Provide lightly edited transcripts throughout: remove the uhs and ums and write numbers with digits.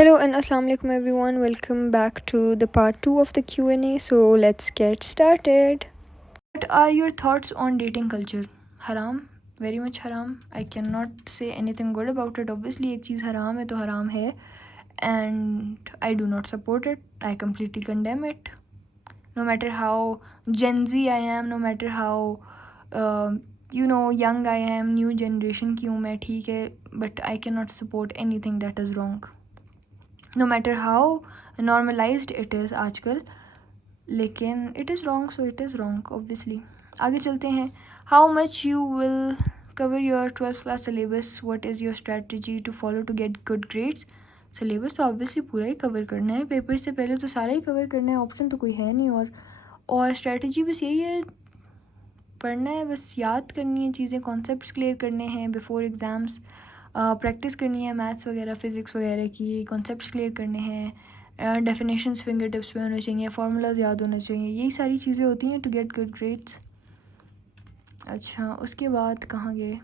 Hello and assalamu alaikum everyone. Welcome back to the part 2 of the Q&A. So let's get started. What are your thoughts on dating culture? Haram, very much haram. I cannot say anything good about it. Obviously एक चीज़ हराम है तो हराम है, and I do not support it. I completely condemn it. No matter how Gen Z I am, no matter how young I am, new generation की हूँ मैं, ठीक है, but I cannot support anything that is wrong. No matter how normalized it is आजकल, लेकिन it is wrong, so it is wrong obviously. आगे चलते हैं. How much you will cover your 12th class syllabus? What is your strategy to follow to get good grades? Syllabus तो obviously पूरा ही cover करना है, paper से पहले तो सारा ही कवर करना है, ऑप्शन तो कोई है नहीं. और स्ट्रेटजी बस यही है, पढ़ना है, बस याद करनी है चीज़ें, कॉन्सेप्ट्स क्लियर करने हैं बिफोर एग्ज़ाम्स, प्रैक्टिस करनी है मैथ्स वगैरह फिज़िक्स वगैरह की, कॉन्सेप्ट्स क्लियर करने हैं, डेफिनेशंस फिंगर टिप्स पे होने चाहिए, फार्मूलाज याद होने चाहिए, यही सारी चीज़ें होती हैं टू गेट गुड ग्रेड्स. अच्छा, उसके बाद कहाँ गए?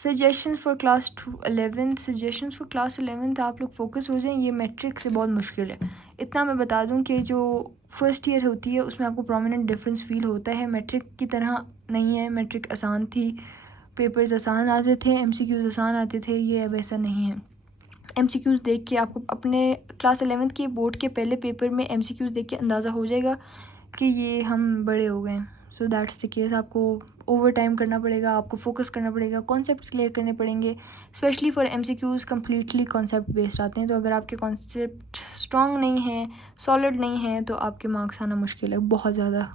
Suggestion for class 11. Suggestion for class 11 आप लोग फोकस हो जाएं, ये मैट्रिक से बहुत मुश्किल है. इतना मैं बता दूं कि जो फर्स्ट ईयर होती है उसमें आपको प्रोमिनेंट डिफरेंस फील होता है. मैट्रिक की तरह नहीं है. मैट्रिक आसान थी, पेपर्स आसान आते थे, MCQs आसान आते थे. ये वैसा नहीं है. MCQs देख के आपको अपने क्लास 11 के बोर्ड के पहले पेपर में MCQs देख के अंदाज़ा हो जाएगा कि ये हम बड़े हो गए. So that's the case. आपको ओवर टाइम करना पड़ेगा, आपको फोकस करना पड़ेगा, कॉन्सेप्ट्स क्लियर करने पड़ेंगे. Specially for MCQs completely concept based आते हैं, तो अगर आपके कॉन्सेप्ट स्ट्रॉन्ग नहीं हैं, सॉलिड नहीं हैं, तो आपके मार्क्स आना मुश्किल है बहुत ज़्यादा.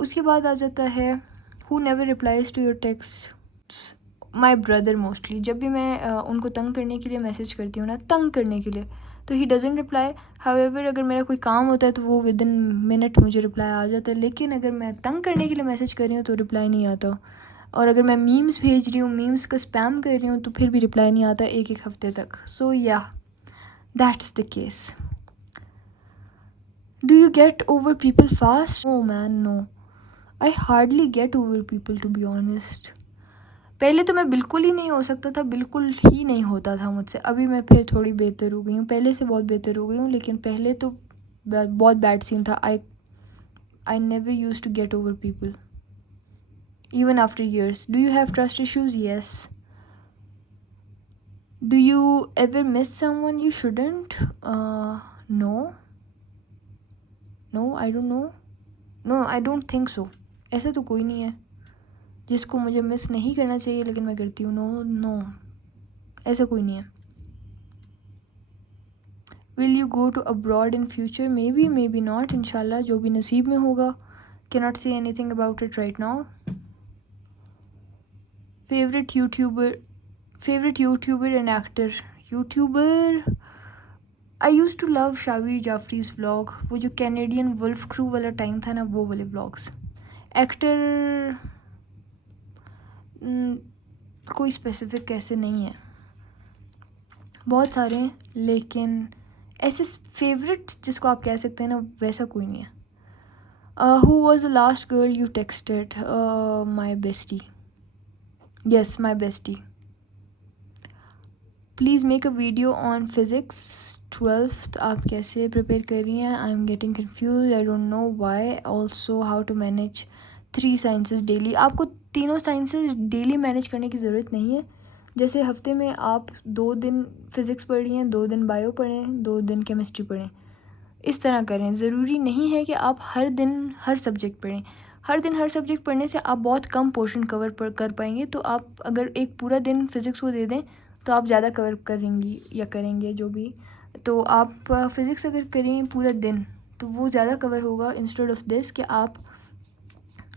उसके बाद आ जाता है who never replies to your text. My brother mostly. जब भी मैं उनको तंग करने के लिए मैसेज करती हूँ ना, तंग करने के लिए, तो ही डजंट रिप्लाई. हाउएवर अगर मेरा कोई काम होता है तो वो विद इन मिनट मुझे रिप्लाई आ जाता है, लेकिन अगर मैं तंग करने के लिए मैसेज कर रही हूँ तो रिप्लाई नहीं आता. और अगर मैं मीम्स भेज रही हूँ, मीम्स का स्पैम कर रही हूँ, तो फिर भी रिप्लाई नहीं आता एक हफ्ते तक. सो या that's the case. Do you get over people fast? No man, no. I hardly get over people to be honest. पहले तो मैं बिल्कुल ही नहीं हो सकता था, बिल्कुल ही नहीं होता था मुझसे. अभी मैं फिर थोड़ी बेहतर हो गई हूँ, पहले से बहुत बेहतर हो गई हूँ, लेकिन पहले तो बहुत बैड सीन था. I never use to get over people even after years. Do you have trust issues? Yes. Do you ever miss someone you shouldn't? No, no, I don't know. No, I don't think so. ऐसा तो कोई नहीं है जिसको मुझे miss नहीं करना चाहिए लेकिन मैं करती हूँ. नो नो, ऐसा कोई नहीं है. Will you go to abroad in future? May be not. इंशाल्लाह जो भी नसीब में होगा. Cannot say anything about it right now. Favourite YouTuber and actor? YouTuber I use to love Shahveer Jafry's vlog. वो जो कैनेडियन वुल्फ क्रू वाला टाइम था ना, वो वाले व्लॉग्स. एक्टर कोई स्पेसिफिक ऐसे नहीं है, बहुत सारे हैं, लेकिन ऐसे फेवरेट जिसको आप कह सकते हैं ना, वैसा कोई नहीं है. Who was the last girl you texted? My bestie. Yes, my bestie. Please make a video on physics 12th. आप कैसे प्रिपेयर कर रही हैं? I am getting confuse, I don't know why. Also how to manage 3 sciences daily. आपको तीनों sciences daily manage करने की ज़रूरत नहीं है. जैसे हफ्ते में आप 2 दिन फिज़िक्स पढ़ रही हैं, 2 दिन बायो पढ़ें, 2 दिन केमिस्ट्री पढ़ें, इस तरह करें. ज़रूरी नहीं है कि आप हर दिन हर सब्जेक्ट पढ़ें. हर दिन हर सब्जेक्ट पढ़ने से आप बहुत कम पोर्शन कवर कर पाएंगे. तो आप अगर एक पूरा दिन फिज़िक्स को दे दें तो आप ज़्यादा कवर करेंगी या करेंगे जो भी. तो आप फिज़िक्स अगर करें पूरा दिन तो वो ज़्यादा कवर होगा, इंस्टेड ऑफ दिस कि आप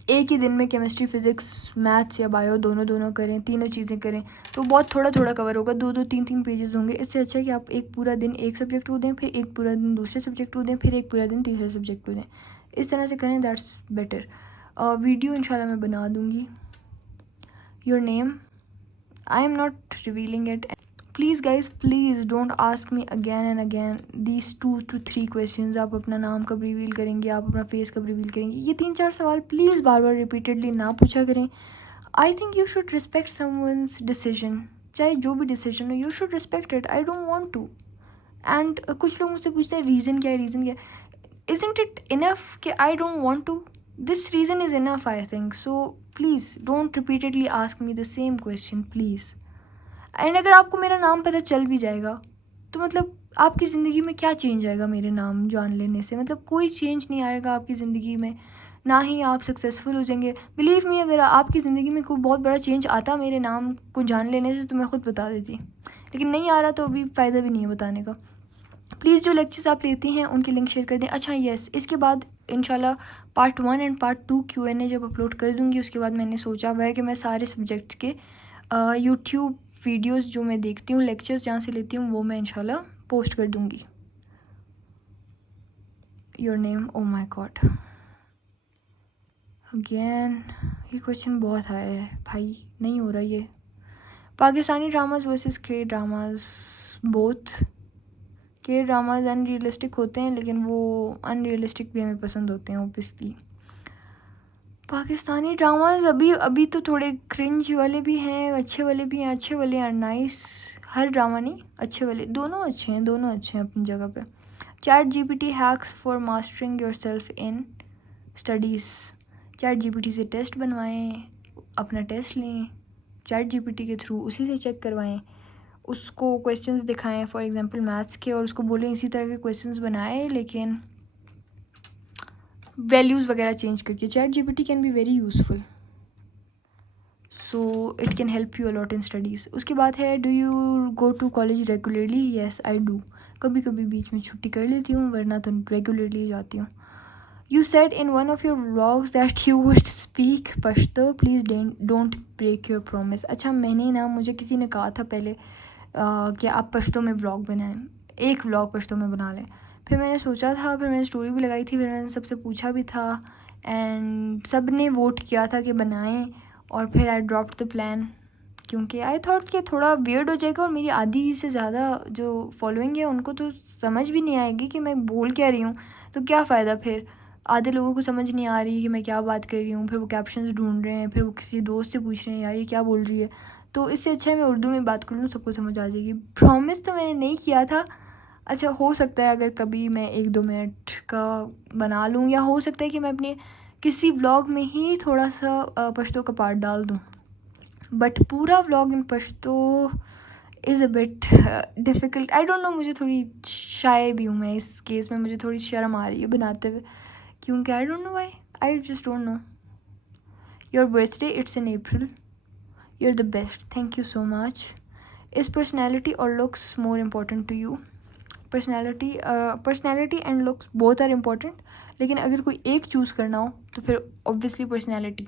एक ही दिन में केमिस्ट्री, फिज़िक्स, मैथ्स या बायो दोनों करें, तीनों चीज़ें करें, तो बहुत थोड़ा कवर होगा. 2 3 पेजेस होंगे. इससे अच्छा कि आप एक पूरा दिन एक सब्जेक्ट को दें, फिर एक पूरा दिन दूसरे सब्जेक्ट को दें, फिर एक पूरा दिन तीसरे सब्जेक्ट को दें. इस तरह से करें, दैट्स बेटर. वीडियो इंशाल्लाह मैं बना दूँगी. Your name? I am not revealing it. Please guys, please don't ask me again and again these 2 to 3 questions. आप अपना नाम कब रिवील करेंगे, आप अपना फेस कब रिवील करेंगे, ये 3-4 सवाल प्लीज़ बार बार रिपीटेडली ना पूछा करें. I think you should respect someone's decision. चाहे जो भी डिसीजन हो, you should respect it. I don't want to. And कुछ लोग मुझसे पूछते हैं रीज़न क्या है, रीज़न क्या है. Isn't it enough कि I don't want to? This reason is enough, I think. So please don't repeatedly ask me the same question, please. And अगर आपको मेरा नाम पता चल भी जाएगा तो मतलब आपकी ज़िंदगी में क्या चेंज आएगा मेरे नाम जान लेने से. मतलब कोई चेंज नहीं आएगा आपकी ज़िंदगी में, ना ही आप सक्सेसफुल हो जाएंगे. बिलीव मी, अगर आपकी ज़िंदगी में कोई बहुत बड़ा चेंज आता मेरे नाम को जान लेने से तो मैं खुद बता देती, लेकिन नहीं आ रहा तो अभी फ़ायदा भी नहीं है बताने का. प्लीज़ जो लेक्चर्स आप लेती हैं उनकी लिंक शेयर कर दें. अच्छा यस, इसके बाद इंशाल्लाह पार्ट 1 एंड पार्ट 2 Q&A जब अपलोड कर दूँगी उसके बाद मैंने सोचा हुआ है कि मैं सारे सब्जेक्ट्स के यूट्यूब वीडियोस जो मैं देखती हूँ, लेक्चर्स जहाँ से लेती हूँ, वो मैं इंशाल्लाह पोस्ट कर दूँगी. Your name, oh my god, again ये क्वेश्चन बहुत आया है भाई, नहीं हो रहा ये. Pakistani dramas versus K dramas, both. K dramas unrealistic होते हैं लेकिन वो अनरियलिस्टिक भी हमें पसंद होते हैं ओबियसली. पाकिस्तानी ड्रामाज अभी तो थोड़े क्रिंज वाले भी हैं, अच्छे वाले भी हैं. अच्छे वाले आर नाइस. हर ड्रामा नहीं, अच्छे वाले दोनों अच्छे हैं, दोनों अच्छे हैं अपनी जगह पे. ChatGPT hacks for mastering your self in studies. ChatGPT से टेस्ट बनवाएं, अपना टेस्ट लें ChatGPT के थ्रू, उसी से चेक करवाएं, उसको क्वेश्चंस दिखाएं फॉर एग्जांपल मैथ्स के, और उसको बोलें इसी तरह के क्वेश्चंस बनाए लेकिन वैल्यूज़ वगैरह चेंज करके. ChatGPT can be very useful, so it can help you a lot in studies. उसके बाद है do you go to college regularly. Yes I do. कभी कभी बीच में छुट्टी कर लेती हूँ, वरना तो रेगुलरली जाती हूँ. You said in one of your vlogs that you would speak Pashto. Please don't break your promise. अच्छा, मैंने ना, मुझे किसी ने कहा था पहले कि आप पश्तो में व्लॉग बनाएं, एक व्लॉग पश्तो में बना लें. फिर मैंने सोचा था, फिर मैंने स्टोरी भी लगाई थी, फिर मैंने सबसे पूछा भी था एंड सब ने वोट किया था कि बनाएं, और फिर आई ड्रॉप्ड द प्लान क्योंकि आई थॉट कि थोड़ा वियर्ड हो जाएगा और मेरी आधी से ज़्यादा जो फॉलोइंग है उनको तो समझ भी नहीं आएगी कि मैं बोल क्या रही हूँ, तो क्या फ़ायदा. फिर आधे लोगों को समझ नहीं आ रही कि मैं क्या बात कर रही हूँ, फिर वो कैप्शंस ढूंढ रहे हैं, फिर वो किसी दोस्त से पूछ रहे हैं यार ये क्या बोल रही है. तो इससे अच्छा है मैं उर्दू में बात कर लूँ, सबको समझ आ जाएगी. प्रॉमिस तो मैंने नहीं किया था. अच्छा, हो सकता है अगर कभी मैं 1-2 मिनट का बना लूँ, या हो सकता है कि मैं अपने किसी व्लॉग में ही थोड़ा सा पश्तो का पार्ट डाल दूँ, बट पूरा vlog in Pashto is a bit difficult. I don't no, मुझे थोड़ी शाय भी हूँ मैं इस केस में, मुझे थोड़ी शर्म आ रही है बनाते हुए क्योंकि आई don't know why, I just don't know. Your birthday it's in April. you're the best. Thank you so much. Is personality or looks more important to you? Personality and looks both are important, लेकिन अगर कोई एक choose करना हो तो फिर obviously personality.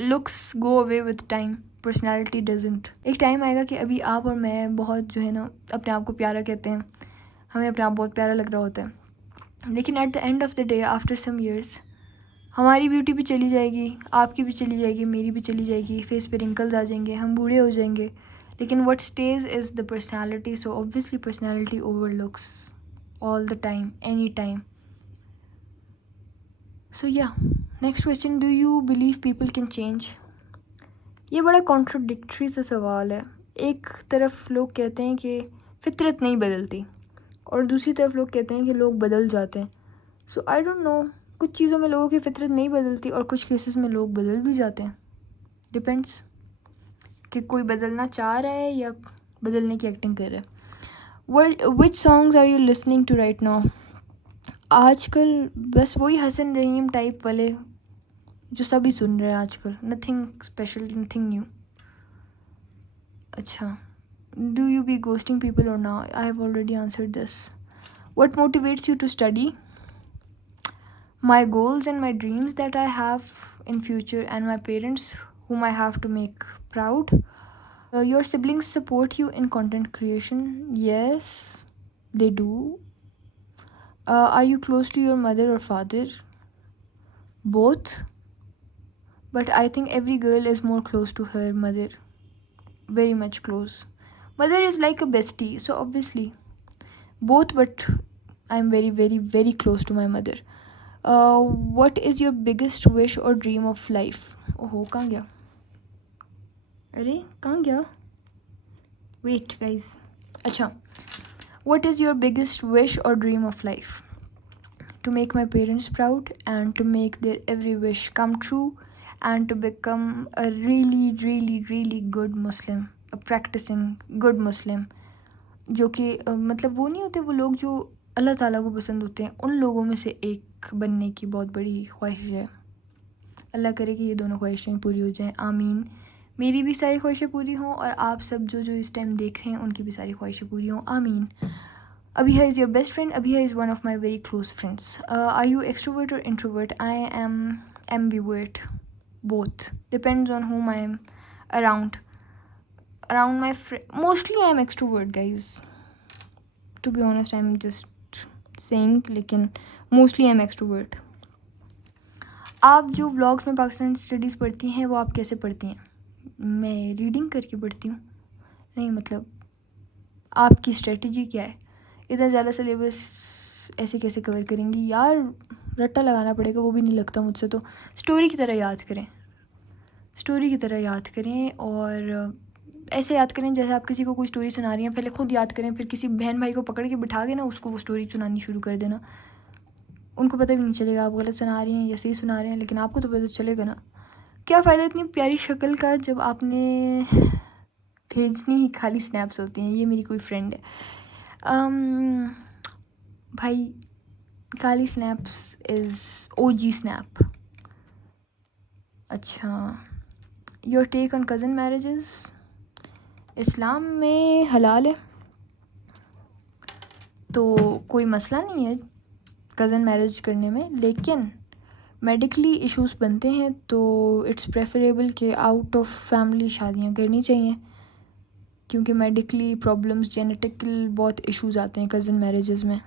Looks go away with time, personality doesn't. एक time आएगा कि अभी आप और मैं बहुत जो है ना अपने आप को प्यारा कहते हैं, हमें अपने आप बहुत प्यारा लग रहा होता है, लेकिन at the end of the day after some years हमारी ब्यूटी भी चली जाएगी, आपकी भी चली जाएगी, मेरी भी चली जाएगी, फेस पे रिंकल्स आ जाएंगे, हम बूढ़े हो जाएंगे, लेकिन what stage is the personality. So obviously personality over looks all the time, any time. So ya, next question, do you believe people can change. ये बड़ा कॉन्ट्रोडिक्टरी सा सवाल है. एक तरफ लोग कहते हैं कि फितरत नहीं बदलती, और दूसरी तरफ लोग कहते हैं कि लोग बदल जाते हैं. सो आई डोंट नो, कुछ चीज़ों में लोगों की फितरत नहीं बदलती और कुछ केसेस में लोग बदल भी जाते हैं. डिपेंड्स कि कोई बदलना चाह रहा है या बदलने की एक्टिंग कर रहा है. Which songs are you listening to right now. आजकल बस वही हसन रहीम टाइप वाले जो सभी सुन रहे हैं आजकल. Nothing special, nothing new. अच्छा, do you be ghosting people और now. I have already answered this. What motivates you to study. My goals and my dreams that I have in future, and my parents whom I have to make proud. Your siblings support you in content creation. Yes, they do. Are you close to your mother or father. Both, but I think every girl is more close to her mother, very much close. Mother is like a bestie, so obviously both, but I'm very very very close to my mother. What is your biggest wish or dream of life. ओहो, कहाँ गया. अरे कहाँ गया? Wait guys. अच्छा, what is your biggest wish or dream of life? To make my parents proud and to make their every wish come true and to become a really really really good Muslim, a practicing good Muslim. जो कि मतलब वो नहीं होते वो लोग जो अल्लाह ताला को पसंद होते हैं, उन लोगों में से एक बनने की बहुत बड़ी ख्वाहिश है. अल्लाह करे कि ये दोनों ख्वाहिशें पूरी हो जाएं, आमीन. मेरी भी सारी ख्वाहिशें पूरी हों और आप सब जो जो इस टाइम देख रहे हैं उनकी भी सारी ख्वाहिशें पूरी हों, आमीन. Abhiya is your best friend. Abhiya is one of my very close friends. Are you extrovert or introvert? I am ambivert. Both. Depends on whom I am around. Around my friend. Mostly I am extrovert, guys. To be honest, I am just saying. लेकिन mostly I am extrovert. आप जो vlogs में Pakistan studies पढ़ती हैं वो आप कैसे पढ़ती हैं? मैं रीडिंग करके पढ़ती हूँ. नहीं मतलब आपकी स्ट्रेटजी क्या है? इतना ज़्यादा सिलेबस ऐसे कैसे कवर करेंगी यार? रट्टा लगाना पड़ेगा, वो भी नहीं लगता मुझसे. तो स्टोरी की तरह याद करें, स्टोरी की तरह याद करें और ऐसे याद करें जैसे आप किसी को कोई स्टोरी सुना रही हैं. पहले खुद याद करें, फिर किसी बहन भाई को पकड़ के बिठा के ना उसको वो स्टोरी सुनानी शुरू कर देना. उनको पता भी नहीं चलेगा आप गलत सुना रही हैं या सही सुना रहे हैं, लेकिन आपको तो पता चलेगा ना. क्या फ़ायदा इतनी प्यारी शक्ल का जब आपने भेजनी ही खाली स्नैप्स होती हैं. ये मेरी कोई फ्रेंड है. भाई काली स्नैप्स इज़ OG स्नैप. अच्छा, your take on cousin marriages. इस्लाम में हलाल है तो कोई मसला नहीं है कज़न मैरिज करने में, लेकिन मेडिकली इश्यूज़ बनते हैं तो इट्स प्रेफरेबल कि आउट ऑफ फैमिली शादियाँ करनी चाहिए, क्योंकि मेडिकली प्रॉब्लम्स जेनेटिकल बहुत इश्यूज़ आते हैं कज़न मैरिजेस में.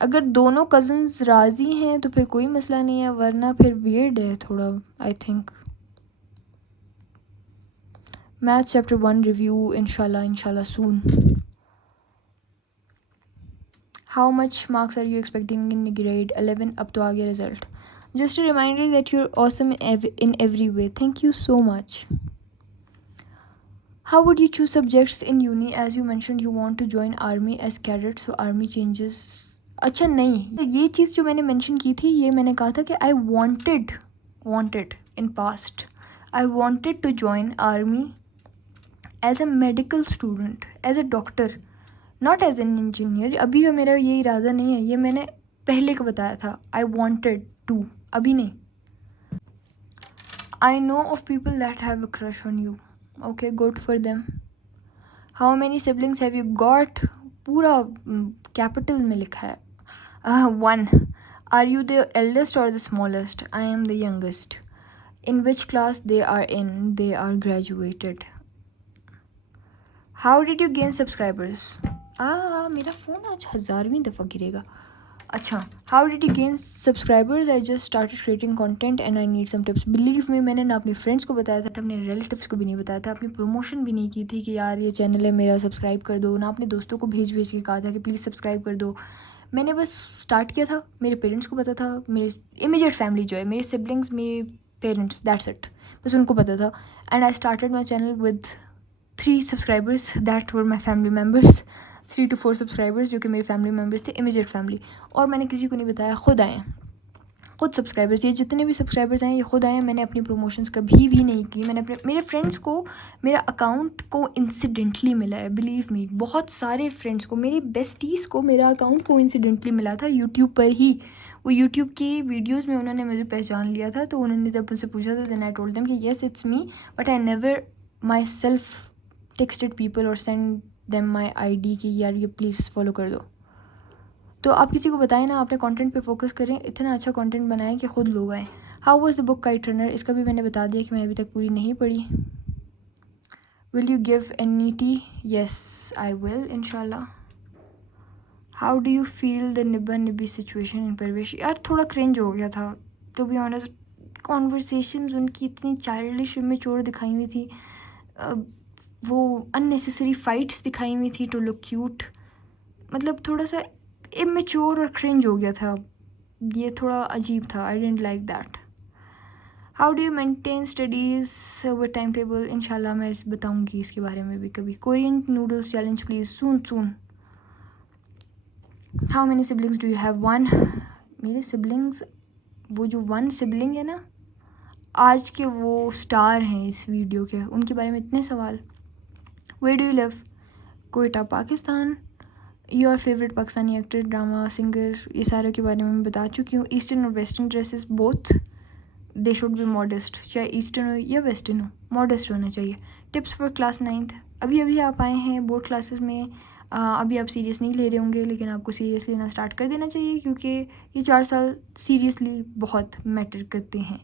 अगर दोनों कज़न्स राज़ी हैं तो फिर कोई मसला नहीं है, वरना फिर वियर्ड है थोड़ा. I think math chapter 1 review इंशाल्लाह soon. How much marks are you expecting in grade 11? अब तो आ गया result. Just a reminder that you are awesome in every way. Thank you so much. How would you choose subjects in uni? As you mentioned you want to join army as cadet, so army changes. अच्छा नहीं, ये चीज़ जो मैंने mention की थी ये मैंने कहा था कि I wanted in past, I wanted to join army as a medical student, as a doctor, not as an engineer. अभी का मेरा ये इरादा नहीं है, ये मैंने पहले का बताया था. I wanted to, अभी नहीं. I know of people that have a crush on you. Okay, good for them. How many siblings have you got? पूरा कैपिटल में लिखा है. 1. Are you the eldest or the smallest? I am the youngest. In which class they are in? They are graduated. How did you gain subscribers? मेरा phone आज 1000वीं दफ़ा गिरेगा. अच्छा, how did you gain subscribers? I just started creating content and I need some tips. Believe me, मैंने ना अपने friends को बताया था, अपने रिलेटिव्स को भी नहीं बताया था, अपनी प्रमोशन भी नहीं की थी कि यार ये चैनल है मेरा, सब्सक्राइब कर दो. ना अपने दोस्तों को भेज के कहा था कि प्लीज़ सब्सक्राइब कर दो. मैंने बस स्टार्ट किया था, मेरे पेरेंट्स को पता था, मेरे इमीडिएट फैमिली जो है, मेरे सिबलिंग्स, मेरे पेरेंट्स, दैट्स इट, बस उनको पता था. And I started my channel with 3 subscribers that were my family members. 3 to 4 subscribers जो कि मेरे फैमिली मेम्बर्स थे, इमीडिएट फैमिली. और मैंने किसी को नहीं बताया, खुद आए, खुद सब्सक्राइबर्स. ये जितने भी सब्सक्राइबर्स हैं ये खुद आए. मैंने अपनी प्रमोशंस कभी भी नहीं की. मैंने मेरे फ्रेंड्स को मेरा अकाउंट को इंसिडेंटली मिला है. बिलीव मी, बहुत सारे फ्रेंड्स को, मेरी बेस्टीज़ को मेरा अकाउंट को इंसिडेंटली मिला था यूट्यूब पर ही. वो यूट्यूब की वीडियोज़ में उन्होंने मुझे पहचान लिया था, तो उन्होंने जब मुझसे पूछा था देन आई टोल्ड देम कि yes it's me, but I never my self texted people और सेंड देम माई ID कि यार ये प्लीज़ फॉलो कर दो. तो आप किसी को बताएं ना, अपने कंटेंट पे फोकस करें. इतना अच्छा कंटेंट बनाएं कि ख़ुद लोग आएँ. How was the book kite runner? इसका भी मैंने बता दिया कि मैंने अभी तक पूरी नहीं पढ़ी. Will you give NET? Yes I will इंशाल्लाह. How do you feel the nibba nibbi situation in परवेश? यार थोड़ा क्रिंज हो गया था, टू बी ऑनेस्ट. कॉन्वर्सेशंस उनकी इतनी चाइल्डिश इमेच्योर दिखाई हुई थी, वो अननेसेसरी फाइट्स दिखाई हुई थी टू लुक क्यूट. मतलब थोड़ा सा इमेच्योर और क्रिंज हो गया था, ये थोड़ा अजीब था. I didn't like that. How do you maintain studies with time table? इंशाल्लाह मैं बताऊँगी इसके बारे में भी कभी. Korean noodles challenge please soon soon. How many siblings do you have? One. मेरे सिबलिंग्स, वो जो वन सिबलिंग है ना, आज के वो स्टार हैं इस वीडियो के, उनके बारे में इतने सवाल. Where do you live? Quetta Pakistan. Your favourite Pakistani actor, drama, singer, ये सारे के बारे में मैं बता चुकी हूँ. ईस्टर्न और western dresses both, they should be modest. चाहे ईस्टर्न हो या वेस्टर्न हो, मॉडेस्ट होना चाहिए. Tips for class 9th. अभी अभी आप आए हैं बोर्ड क्लासेस में, अभी आप सीरियस नहीं ले रहे होंगे, लेकिन आपको सीरियस लेना स्टार्ट कर देना चाहिए, क्योंकि ये 4 साल सीरियसली बहुत मैटर करते हैं.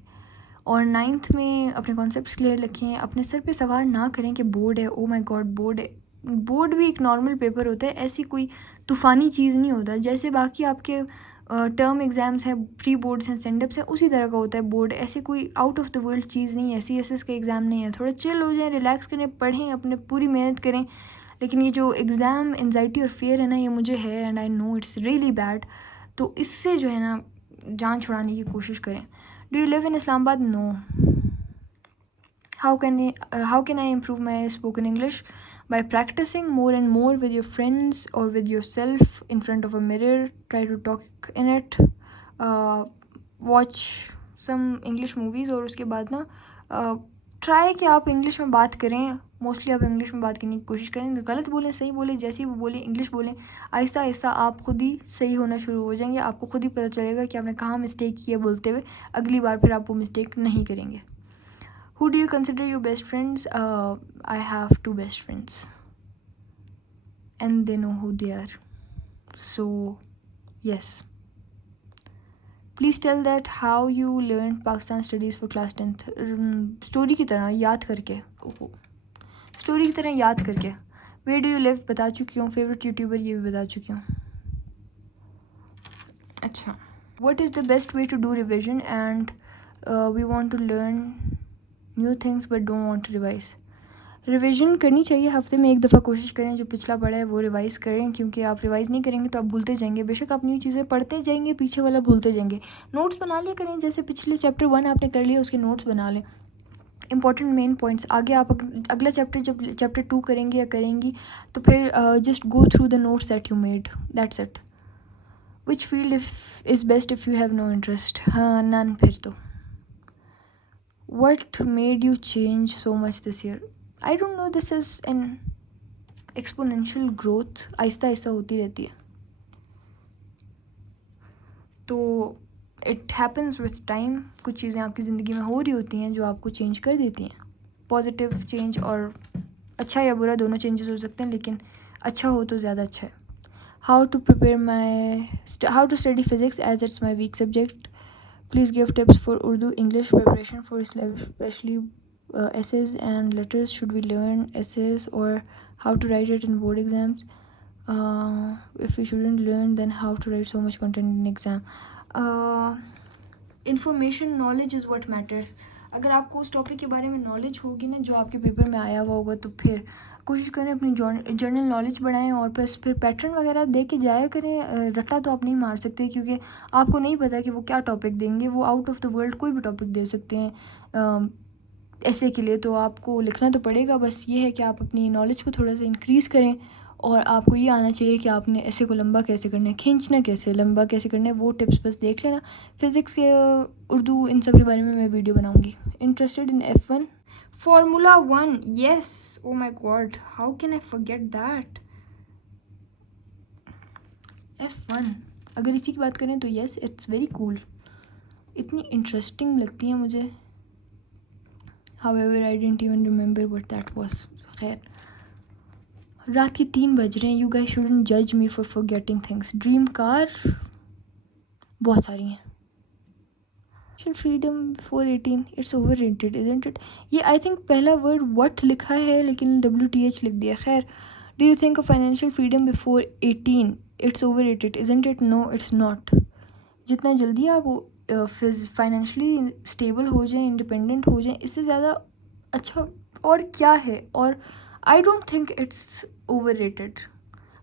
और 9th में अपने कॉन्सेप्ट्स क्लियर रखें. अपने सर पे सवार ना करें कि बोर्ड है, ओ माय गॉड बोर्ड है. बोर्ड भी एक नॉर्मल पेपर होता है, ऐसी कोई तूफ़ानी चीज़ नहीं होता. जैसे बाकी आपके टर्म एग्ज़ाम्स हैं, प्री बोर्ड्स हैं, सेंडअप्स हैं, उसी तरह का होता है बोर्ड. ऐसे कोई आउट ऑफ द वर्ल्ड चीज़ नहीं है, CSS का एग्ज़ाम नहीं है. थोड़ा चिल हो जाए, रिलैक्स करें, पढ़ें, अपने पूरी मेहनत करें. लेकिन ये जो एग्ज़ाम एंजाइटी और फियर है ना, ये मुझे है, and I know it's really bad. तो इससे जो है ना जान छुड़ाने की कोशिश करें. Do you live in Islamabad? No. How can I improve my spoken English? By practicing more and more with your friends or with yourself in front of a mirror. Try to talk in it. Watch some English movies और उसके बाद ना try कि आप English में बात करें. Mostly आप इंग्लिश में बात करने की कोशिश करें. गलत बोलें, सही बोलें, जैसे वो बोलें इंग्लिश बोलें. आहिस्ता आहिस्ता आप खुद ही सही होना शुरू हो जाएंगे. आपको खुद ही पता चलेगा कि आपने कहाँ मिस्टेक की है बोलते हुए. अगली बार फिर आप वो मिस्टेक नहीं करेंगे. Who do you consider your best friends? I have 2 best friends, and they know who they are. So, yes. Please tell that how you learned Pakistan studies for class 10th. Story की तरह याद करके. Story की तरह याद करके. Where do you live? बता चुकी हूँ. फेवरेट यूट्यूबर, ये भी बता चुकी हूँ. अच्छा. What is the best way to do revision? And we want to learn new things but don't want to revise. Revision करनी चाहिए, हफ्ते में एक दफ़ा कोशिश करें जो पिछला पढ़ा है वो रिवाइज़ करें, क्योंकि आप रिवाइज़ नहीं करेंगे तो आप भूलते जाएंगे. बेशक आप न्यू चीज़ें पढ़ते जाएंगे, पीछे वाला भूलते जाएंगे. नोट्स बना लिया करें, जैसे पिछले चैप्टर 1 आपने कर लिया, उसके नोट्स बना लें. Important main points. आगे आप अगला चैप्टर जब चैप्टर 2 करेंगे या करेंगी तो फिर just go through the notes that you made, that's it. Which field is best if you have no interest? हाँ, नन. फिर तो what made you change so much this year? I don't know, this is an exponential growth. Aahista Aahista होती रहती है, तो it happens with time. कुछ चीज़ें आपकी ज़िंदगी में हो रही होती हैं जो आपको चेंज कर देती हैं. पॉजिटिव चेंज और अच्छा या बुरा दोनों चेंजेस हो सकते हैं, लेकिन अच्छा हो तो ज़्यादा अच्छा है. how to study physics as it's my weak subject. Please give tips for Urdu English preparation for especially essays and letters. Should we learn essays or how to write it in board exams? If we shouldn't learn, then how to write so much content in exam? Information knowledge is what matters. अगर आपको उस topic के बारे में knowledge होगी ना जो आपके पेपर में आया हुआ होगा, तो फिर कोशिश करें अपनी जर्नल नॉलेज बढ़ाएं, और बस फिर पैटर्न वगैरह दे के जाया करें. रट्टा तो आप नहीं मार सकते, क्योंकि आपको नहीं पता कि वो क्या टॉपिक देंगे. वो आउट ऑफ द वर्ल्ड कोई भी टॉपिक दे सकते हैं ऐसे के लिए, तो आपको लिखना तो पड़ेगा. बस ये है कि आप अपनी नॉलेज को थोड़ा सा इंक्रीज़ करें, और आपको ये आना चाहिए कि आपने ऐसे को लंबा कैसे करना है, खींचना कैसे, लंबा कैसे करना है, वो टिप्स बस देख लेना. फ़िज़िक्स के, उर्दू, इन सब के बारे में मैं वीडियो बनाऊंगी. Interested in F1? Formula 1, yes. Oh my god, how can I forget that? F1 अगर इसी की बात करें तो yes, it's very cool. इतनी इंटरेस्टिंग लगती है मुझे. However, I didn't even remember what that was. खैर, रात के 3 बज रहे हैं. You guys shouldn't judge me for forgetting things. Dream car बहुत सारी हैं. Freedom before 18, it's overrated, isn't it? ये आई थिंक पहला वर्ड what लिखा है, लेकिन WTH लिख दिया. खैर, do you think of financial freedom before 18? It's overrated, isn't it? No, it's not. जितना जल्दी आप फाइनेंशली स्टेबल हो जाएं, इंडिपेंडेंट हो जाएं, इससे ज़्यादा अच्छा और क्या है. और आई don't think it's overrated.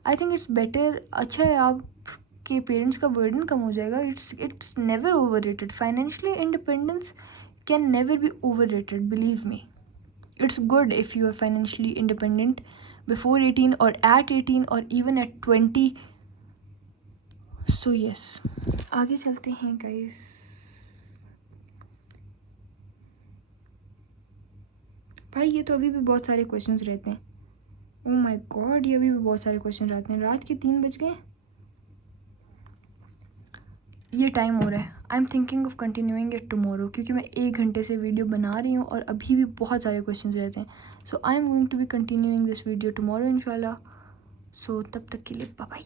I think it's better. अच्छा है, आपके पेरेंट्स का बर्डन कम हो जाएगा. It's never overrated. Financially independence can never be overrated, believe me. It's good if you are financially independent before 18 or at 18 or even at 20. So yes, आगे चलते हैं guys. भाई ये तो अभी भी बहुत सारे क्वेश्चंस रहते हैं. ओ माय गॉड, ये अभी भी बहुत सारे क्वेश्चन रहते हैं. रात के 3 बज गए. ये टाइम हो रहा है. I am thinking of continuing it tomorrow, क्योंकि मैं 1 घंटे से वीडियो बना रही हूँ और अभी भी बहुत सारे क्वेश्चंस रहते हैं. So I am going to be continuing this video tomorrow इंशाल्लाह. सो तब तक के लिए बाय बाय.